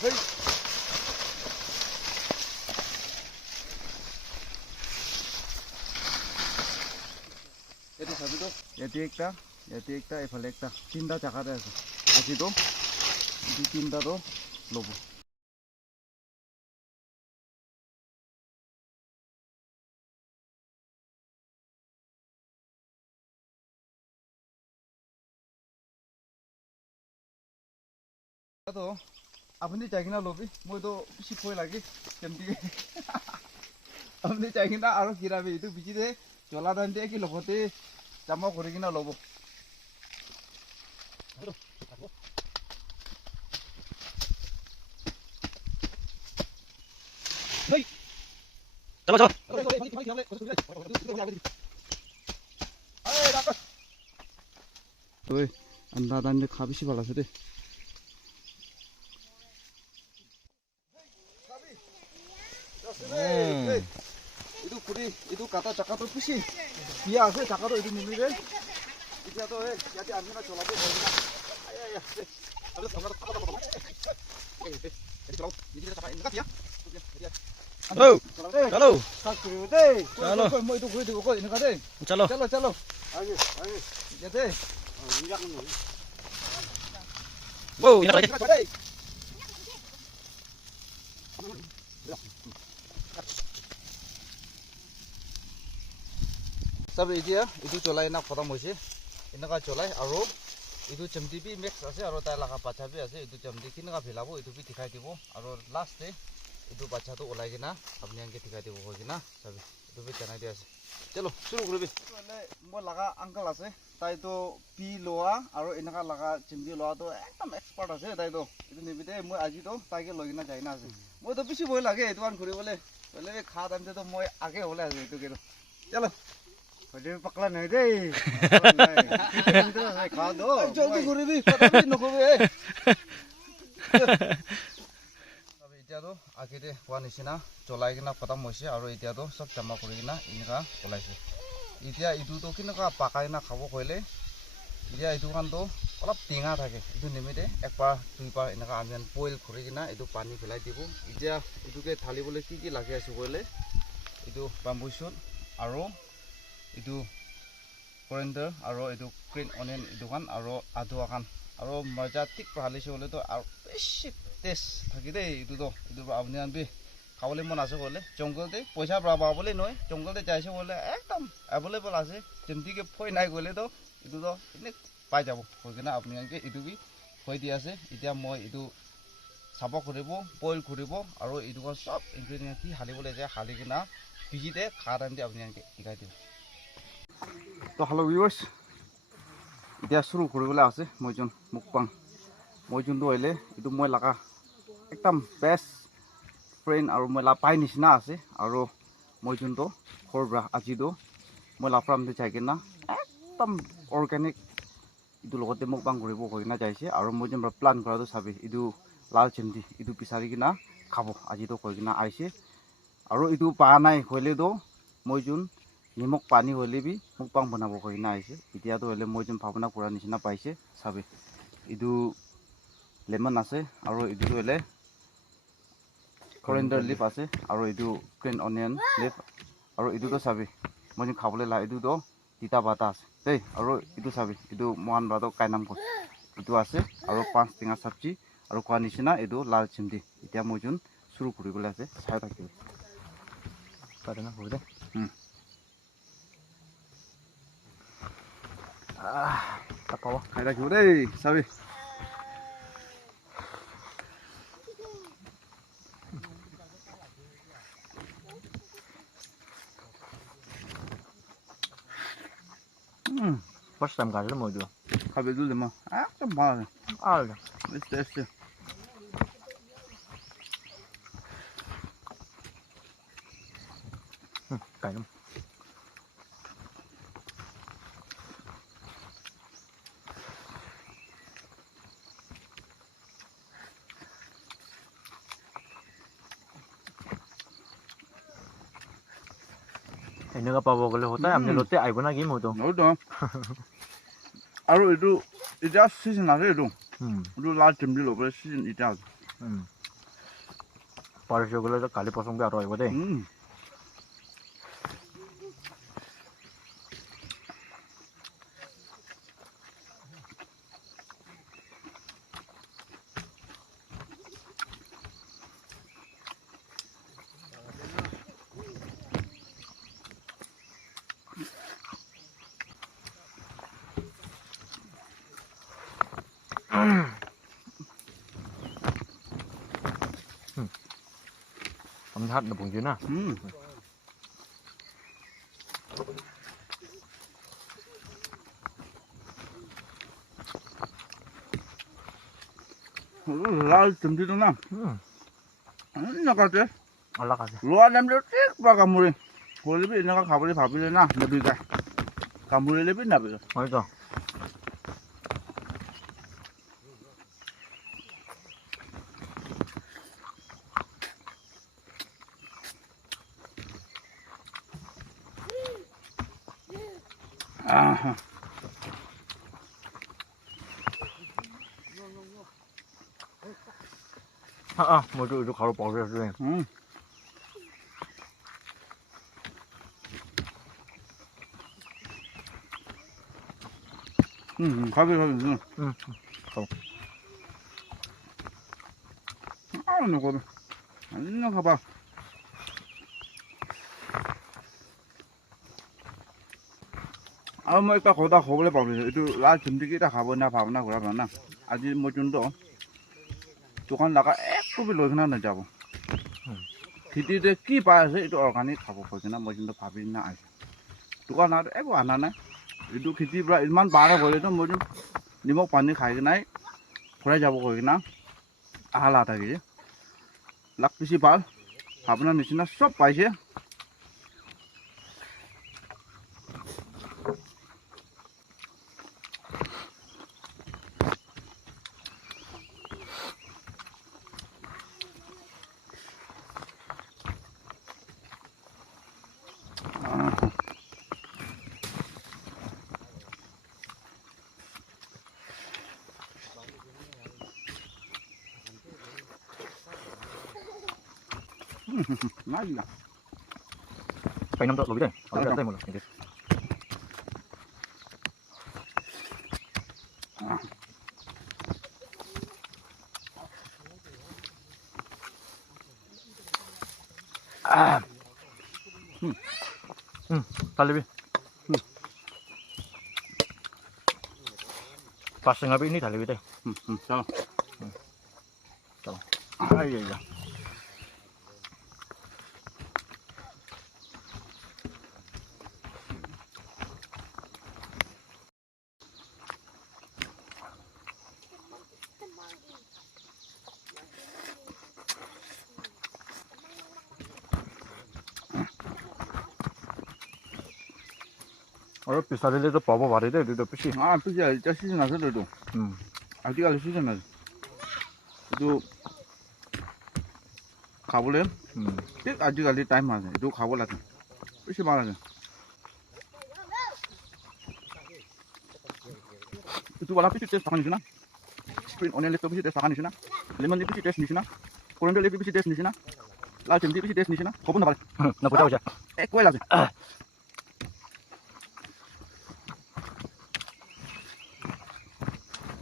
Hey. Itu sabi to. Yati ekta, efale ekta. Tinda jakate ase. Aji to. Di tinda to lobo. তো আপনি চাই কিনা লবি মই তো পিছি কই লাগি কেমতি আপনি চাই কিনা আৰু কিৰাবি ইটো পিছিতে জলা ধান দিয়ে কি লগতে জামা কৰি কিনা লব হেই চলো চলো ঐ আন্দা ধান দিয়ে খা বেছি ভাল আছে দেই itu kuri itu kata cakap tu pusi biasa cakap tu itu mimi deh itu tu jadi ambil nak coba tu ayah ayah ada sama apa apa jadi kalau jadi kita cakap ini kat ya halo halo tak kuri deh halo mau itu kuri itu kok ini kat deh chalo chalo chalo ayo ayo jadi wow ini lagi सब इदिया इदु चलाय ना खतम होइसे इनका चलाय आरो इदु चमदी भी मिक्स আছে আৰু তাই লাগা বাচ্চা भी আছে इदु चमदी किनका फिलाबो इदु भी दिखाई दिबो আৰু लास्ट তে इदु বাচ্চা তো ওলাই কিনা আপনি আনকে দিখাই দিব হয় কিনা সব इदु भी জানাই দিয়া আছে চলো শুরু করবি মানে মো লাগা আঙ্কেল আছে তাই তো পি লোয়া আৰু ইনকা লাগা চমদি লোৱা তো একদম এক্সপার্ট আছে তাই তো इदु নিবিতে মই আজি তো তাইকে লৈ কিনা যাই না আছে মই তো বেছি ভয় লাগে এটো আন ঘুৰিবলে বলে খা দামতে তো মই আগে হলে আছে এটো কেটো চলো Jadi pakla nih deh. Kado. Jauh gurih bi, tapi nuku bi. Tapi itu tuh akhirnya puan isina, colai kena kota musi, aru itu tuh sok jama kuri kena ini kah colai sih. Itu tuh kena kah pakai na kawo koile. Itu kan tuh kalau tinggal থাকে, itu nih deh, ekpa, duipa ini kah ambian boil kuri kena, itu pani pelai tipu. Itu ke thali boleh kiki lagi asu koile. Itu bamboo shoot, aru itu coriander আৰু itu green onion itu kan আৰু আদা kan আৰু মজা ঠিক ভালিছে হলে তো আৰু বেছি টেষ্ট থাকি দেই itu তো itu আপনি আনবি খাবলৈ মন আছে বলে জঙ্গলতে পয়সা পাবলে নয় জঙ্গলতে যাইছে বলে একদম अवेलेबल আছে যেমতিকে ফই নাই গলে তো itu তো এনে পাই যাব কইনা আপনি আনকে itu বি কই দি আছে এতিয়া মই itu সাব কৰিব বইল কৰিব আৰু itu সব ইনগ্ৰেডিয়েন্ট কি হালিবলৈ যায় হালি কিনা বিজিতে খাৰান দি আপনি আনকে দিখাই দিও তো হ্যালো ভিউয়াৰ্স এতিয়া শুৰু কৰিবলৈ আছে মইজন মুকবাং মইজনটো হইলে এটো মই লাগা একদম বেস্ট ফ্রেন্ড আৰু মই লা পাই নিচিনা আছে আৰু মইজনটো খৰব্ৰা আজিটো মই লাফ্ৰাম দি যাই কিনা একদম অৰ্গেনিক এটো লগতে মুকবাং কৰিব কইনা যাইছে আৰু মইজন প্লান কৰাটো চাবি এটো লাল চিমটি এটো পিছাৰি কিনা খাব আজিটো কই কিনা আইছে আৰু এটো পা নাই হইলেতো মইজন নিমক পানী হলেবি মুকবাং বনাব কইনা আইছে ইতিয়াতো হলে মইজন ভাবনা কৰা নিচিনা পাইছে চাবি ইদু লেমন আছে আৰু ইদু হলে coriander leaf আছে আৰু ইদু green onion leaf আৰু ইদুটো চাবি মইজন খাবলৈ লা ইদুটো তিতা পাতা আছে দেই আৰু ইদু চাবি ইদু মহান বাটো কাইনাম কো ইদু আছে আৰু পাঁচ টিঙা সবজি আৰু কোৱা নিচিনা ইদু লাল চিমটি ইতিয়া মইজন শুৰু কৰিবলৈ আছে চাই থাকিব পারে না হবে tak bawah kayak gitu deh sabi first time kali mau jual kabel dulu mah tebal ada tes kayak এনেকা পাব গলে হতা আমি লতে আইব না কি মতো নতো আৰু এটো এটা সিজন আছে এটো এটো লাল চিমটি লবলে সিজন এটা Paris gule to kali pasong be aro ibo de. Âm hát là bùng dưới nè. Lalu jemdi tu nam. Ini nak kata. Allah kasih. Luar dalam detik pak kamu ni. Kalau lebih nak kamu ni papi na lebih dah. Kamu ni lebih nak betul. Oh itu. Mau itu kalau pakai tu. Kamu. Kau. Nak kau. Nak apa? Mau ikut kau dah kau boleh papi. Itu lah jemdi kita kau na papi na kurang na. Aji mau junto. Tukan laka ekor bilo kena na jabo. Kita tu kipas itu organik kau kau kena mau junto papi na aja. Tukan ada ekor anak na. Itu kita berat iman barang boleh tu mau junto. Ni mau panik khai kena. Kurang jabo kau kena. Ahala tadi. Lak pisi bal. Papi na nisina sob paise. Lagi lah. Phải năm tọt lối đây. Ở đây một lần. Tali bi. Pasang api ini tali bi deh. Salah. Salah. Iya. Ở phía đây nó bỏ vào đấy để được pisi. Pisi aja sih nasi tu. Adi kali sih nasi. Itu kau boleh. Tik adi kali time aja. Itu kau boleh. Pisi mana? Itu wala pisi test tahan di sana. Spring onion leaf pisi test tahan di sana. Lemon leaf pisi test di sana. Coriander leaf pisi test di sana. Lalu cemdi pisi test di sana. Kau pun dapat. Nak tahu je. Kau lagi.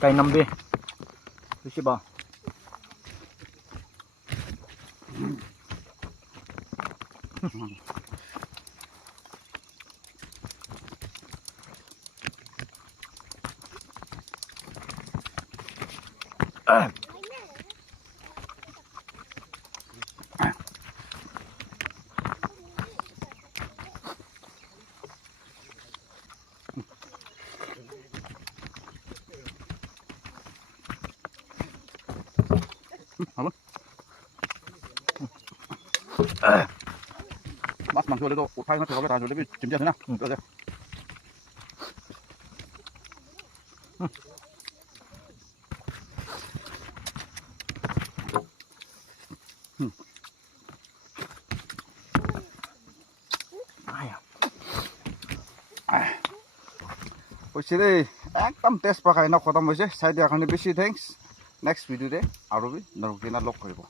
Cây 5B. Pisi ba? Mas mang itu utai nak terlalu tajam lebih cemja sana. Terus. Oke, ekdom test pakai nak kota macam saya dia akan lebih thanks. Next video deh, arubi, naruh kita lock keribu.